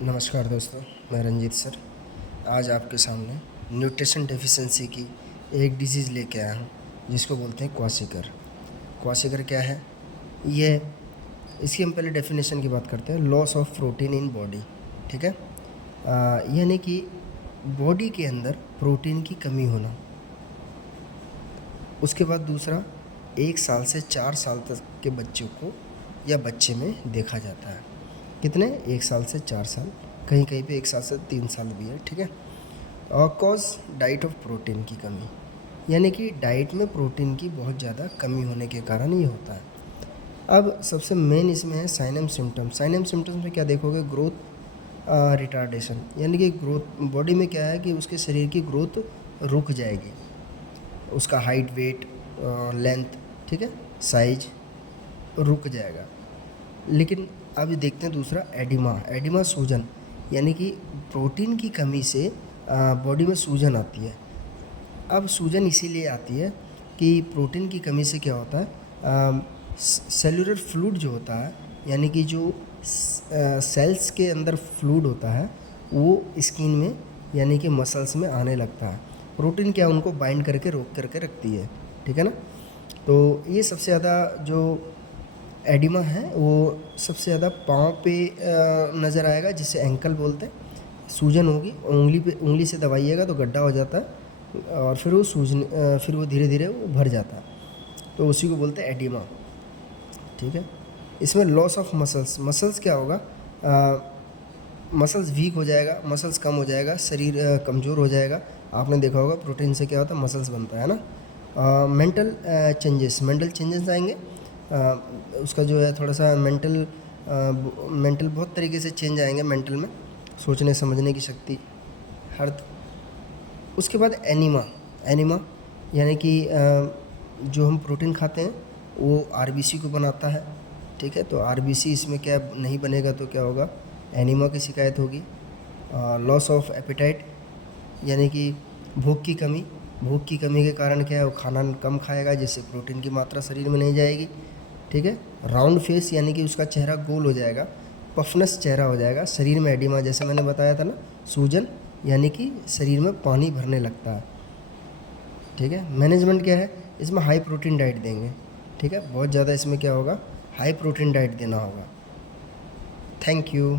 नमस्कार दोस्तों, मैं रंजीत सर। आज आपके सामने न्यूट्रिशन डेफिशिएंसी की एक डिजीज़ लेके आया हूँ जिसको बोलते हैं क्वाशिकर। क्वाशिकर क्या है? ये इसकी हम पहले डेफिनेशन की बात करते हैं। Loss of protein in body, ठीक है। यानी कि बॉडी के अंदर प्रोटीन की कमी होना। उसके बाद दूसरा, 1 साल से 4 साल तक के बच्चों को या बच्चे में देखा जाता है। कितने? 1 साल से 4 साल, कहीं कहीं पे 1 साल से 3 साल भी है, ठीक है। और कॉज डाइट ऑफ प्रोटीन की कमी, यानी कि डाइट में प्रोटीन की बहुत ज़्यादा कमी होने के कारण ये होता है। अब सबसे मेन इसमें है sign and symptoms. Sign and symptoms में क्या देखोगे? ग्रोथ रिटार्डेशन, यानी कि ग्रोथ बॉडी में क्या है कि उसके शरीर की ग्रोथ रुक जाएगी, उसका हाइट, वेट, लेंथ, ठीक है, साइज रुक जाएगा। लेकिन अब देखते हैं दूसरा, एडिमा। एडिमा सूजन, यानी कि प्रोटीन की कमी से बॉडी में सूजन आती है। अब सूजन इसीलिए आती है कि प्रोटीन की कमी से क्या होता है, सेलुलर फ्लूइड जो होता है, यानी कि जो सेल्स के अंदर फ्लूइड होता है वो स्किन में यानी कि मसल्स में आने लगता है। प्रोटीन क्या उनको बाइंड करके रोक करके रखती है, ठीक है ना। तो ये सबसे ज़्यादा जो एडिमा है वो सबसे ज़्यादा पाँव पे नज़र आएगा, जिसे एंकल बोलते हैं। सूजन होगी, उंगली से दबाइएगा तो गड्ढा हो जाता है और फिर वो धीरे धीरे वो भर जाता है, तो उसी को बोलते हैं एडिमा, ठीक है। इसमें लॉस ऑफ मसल्स क्या होगा? मसल्स वीक हो जाएगा, मसल्स कम हो जाएगा, शरीर कमज़ोर हो जाएगा। आपने देखा होगा प्रोटीन से क्या होता है, मसल्स बनता है ना। मेंटल चेंजेस आएंगे। उसका जो है थोड़ा सा मेंटल बहुत तरीके से चेंज आएंगे मेंटल में, सोचने समझने की शक्ति हर। उसके बाद एनीमा यानी कि जो हम प्रोटीन खाते हैं वो आरबीसी को बनाता है, ठीक है। तो आरबीसी इसमें क्या नहीं बनेगा तो क्या होगा? एनीमा की शिकायत होगी। लॉस ऑफ एपेटाइट, यानी कि भूख की कमी के कारण क्या है, वो खाना कम खाएगा जिससे प्रोटीन की मात्रा शरीर में नहीं जाएगी, ठीक है। राउंड फेस, यानी कि उसका चेहरा गोल हो जाएगा, पफनेस चेहरा हो जाएगा। शरीर में एडिमा, जैसे मैंने बताया था ना, सूजन, यानी कि शरीर में पानी भरने लगता है, ठीक है। मैनेजमेंट क्या है इसमें? हाई प्रोटीन डाइट देंगे, ठीक है। बहुत ज़्यादा इसमें क्या होगा? हाई प्रोटीन डाइट देना होगा। Thank you.